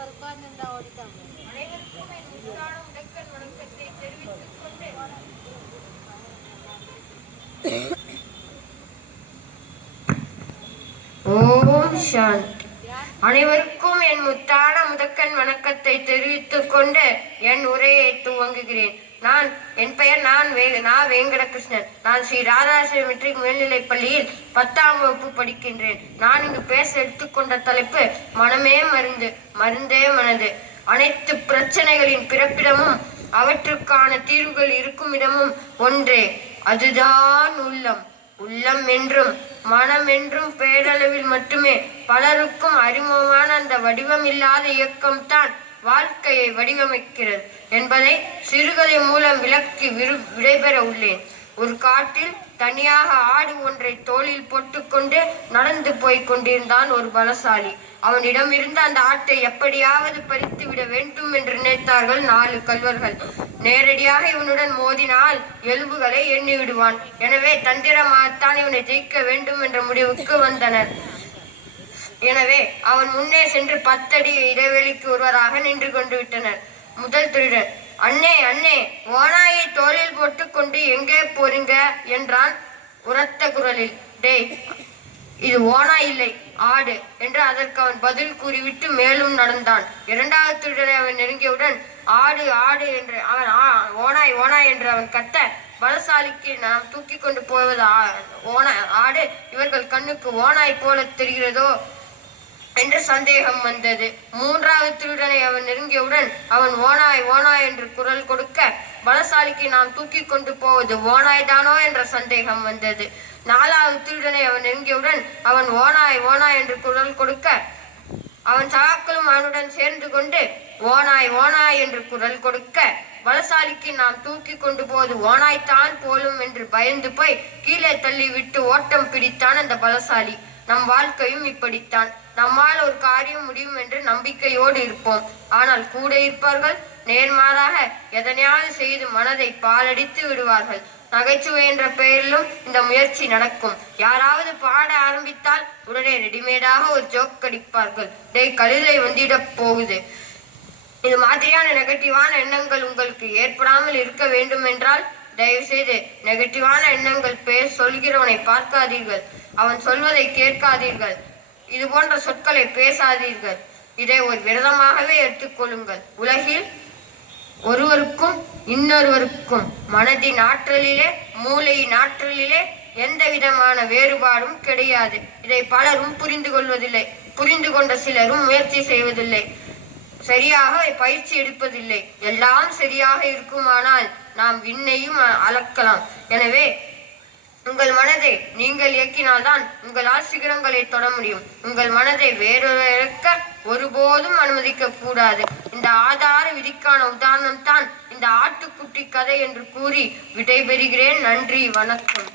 ஓம் சாந்தி. அனைவருக்கும் என் முத்தான முதற்கண் வணக்கத்தை தெரிவித்துக் கொண்டு என் உரையை துவங்குகிறேன். என் பெயர் வேங்கடகிருஷ்ணன். நான் ஸ்ரீ ராதாசிரி மெட்ரிக் மேல்நிலைப் பள்ளியில் 10ஆம் வகுப்பு படிக்கின்றேன். நான் இங்கு பேச எடுத்துக்கொண்ட தலைப்பு மனமே மருந்து, மருந்தே மனது. அனைத்து பிரச்சனைகளின் பிறப்பிடமும் அவற்றுக்கான தீர்வுகள் இருக்கும் இடமும் ஒன்றே, அதுதான் உள்ளம். உள்ளம் என்றும் மனம் என்றும் பேரளவில் மட்டுமே பலருக்கும் அறிமுகமான அந்த வடிவமில்லாத இயக்கம்தான் வாழ்க்கையை வடிவமைக்கிறது என்பதை சிறுகதை மூலம் விளக்கி விடைபெற உள்ளேன். ஒரு காட்டில் தனியாக ஆடு ஒன்றை தோளில் போட்டுக்கொண்டு நடந்து போய் கொண்டிருந்தான் ஒரு பலசாலி. அவனிடமிருந்த அந்த ஆட்டை எப்படியாவது பறித்து விட வேண்டும் என்று நினைத்தார்கள் 4 கள்வர்கள். நேரடியாக இவனுடன் மோதினால் எலும்புகளை எண்ணி விடுவான். எனவே தந்திரமாகத்தான் இவனை ஜெயிக்க வேண்டும் என்ற முடிவுக்கு வந்தனர். எனவே அவன் முன்னே சென்று 10 அடி இடைவெளிக்கு ஒருவராக நின்று கொண்டு விட்டனர். முதல் திருடன், அண்ணே அண்ணே, ஓனாயை தோளில் போட்டு கொண்டு எங்கே போறீங்க என்றான் உரத்த குரலில். டேய், இது ஓனாய் இல்லை, ஆடு என்று அதற்கு அவன் பதில் கூறிவிட்டு மேலும் நடந்தான். 2வது திருடனை அவன் நெருங்கியவுடன் ஆடு ஆடு என்று அவன் ஓனாய் ஓனாய் என்று அவன் கத்த, பலசாலிக்கு நாம் தூக்கி கொண்டு போவது ஆடு, இவர்கள் கண்ணுக்கு ஓனாய் போல தெரிகிறதோ என்று சந்தேகம் வந்தது. 3வது திருடனை அவன் நெருங்கியவுடன் அவன் ஓனாய் ஓனாய் என்று குரல் கொடுக்க, பலசாலிக்கு நாம் தூக்கி கொண்டு போவது ஓனாய்தானோ என்ற சந்தேகம் வந்தது. 4வது திருடனை அவன் நெருங்கியவுடன் அவன் ஓனாய் ஓனாய் என்று குரல் கொடுக்க, அவன் சகாக்களும் அவனுடன் சேர்ந்து கொண்டு ஓனாய் ஓனாய் என்று குரல் கொடுக்க, பலசாலிக்கு நாம் தூக்கி கொண்டு போவது ஓனாய்த்தான் போலும் என்று பயந்து போய் கீழே தள்ளி விட்டு ஓட்டம் பிடித்தான் அந்த பலசாலி. நம் வாழ்க்கையும் இப்படித்தான். நம்மால் ஒரு காரியம் முடியும் என்று நம்பிக்கையோடு இருப்போம். ஆனால் கூட இருப்பார்கள் நேர்மாறாக எதனையாவது செய்து மனதை பாலடித்து விடுவார்கள். நகைச்சுவை என்ற பெயரிலும் இந்த முயற்சி நடக்கும். யாராவது பாட ஆரம்பித்தால் உடனே ரெடிமேடாக ஒரு ஜோக் அடிப்பார்கள். டேய், கழுதை வந்திட போகுது. இது மாதிரியான நெகட்டிவான எண்ணங்கள் உங்களுக்கு ஏற்படாமல் இருக்க வேண்டும் என்றால் தயவு செய்து நெகட்டிவான எண்ணங்கள் சொல்கிறவனை பார்க்காதீர்கள். அவன் சொல்வதை கேட்காதீர்கள். இது போன்ற சொற்களை பேசாதீர்கள். இதை ஒரு விரதமாகவே எடுத்துக்கொள்ளுங்கள். உலகில் ஒருவருக்கும் இன்னொருவருக்கும் மனதின் ஆற்றலிலே, மூளையின் ஆற்றலிலே எந்த விதமான வேறுபாடும் கிடையாது. இதை பலரும் புரிந்து கொள்வதில்லை. புரிந்து கொண்ட சிலரும் முயற்சி செய்வதில்லை. சரியாக பயிற்சி எடுப்பதில்லை. எல்லாம் சரியாக இருக்குமானால் நாம் விண்ணையும் அளக்கலாம். எனவே உங்கள் மனதை நீங்கள் இயக்கினால்தான் உங்களால் சிகரங்களை தொட முடியும். உங்கள் மனதை வேறொருக்க ஒருபோதும் அனுமதிக்க கூடாது. இந்த ஆதார விதிக்கான உதாரணம் தான் இந்த ஆட்டுக்குட்டி கதை என்று கூறி விடைபெறுகிறேன். நன்றி, வணக்கம்.